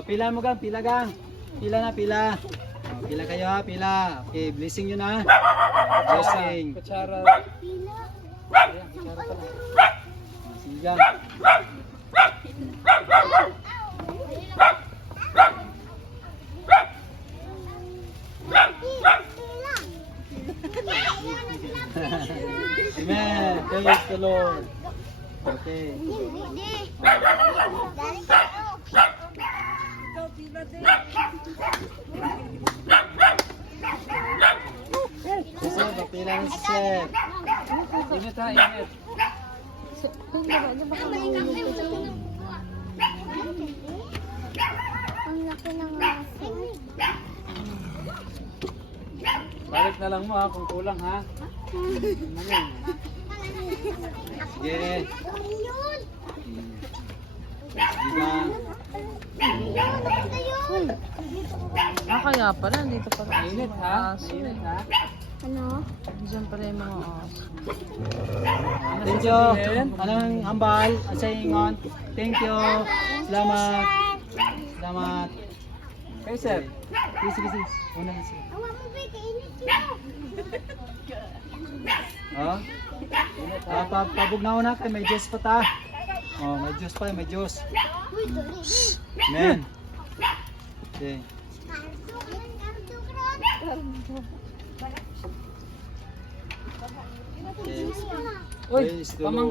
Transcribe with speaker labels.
Speaker 1: O, pila mo gang, pila gang. Pila na, pila. O, pila kayo ha, pila. Okay, blessing nyo na. Blessing.
Speaker 2: Kutsara.
Speaker 1: Ayan, kutsara pa lang. O, Sige gang. Amen. Praise the Lord. Okay. Kasi pila na si Sir.
Speaker 2: Init ha, init.
Speaker 3: Ang laki niya baka mahulog ko dyan. Ang laki ng aso.
Speaker 2: Balik na lang mo ha, kung kulang ha. Yun?
Speaker 1: Sige. Sige gang.
Speaker 4: Ah, kaya pala, dito pala.
Speaker 2: Init ha?
Speaker 4: Aso.
Speaker 2: Init ha?
Speaker 3: Ano?
Speaker 4: Diyan pala yung mga aso.
Speaker 1: Thank you. Anong hambal? Sa ingon. Thank you. Salamat. Salamat.
Speaker 2: Kay sir.
Speaker 1: Sige, sige, sige. Una na sige.
Speaker 3: Awa mo ba, kainit.
Speaker 1: Oh. Ah, pa pabugnaw na kay may Diyos pa ta. Oh, may Diyos pa, may
Speaker 3: dali.
Speaker 1: Amen. Okay. Okay.
Speaker 2: Uy, pamangkin.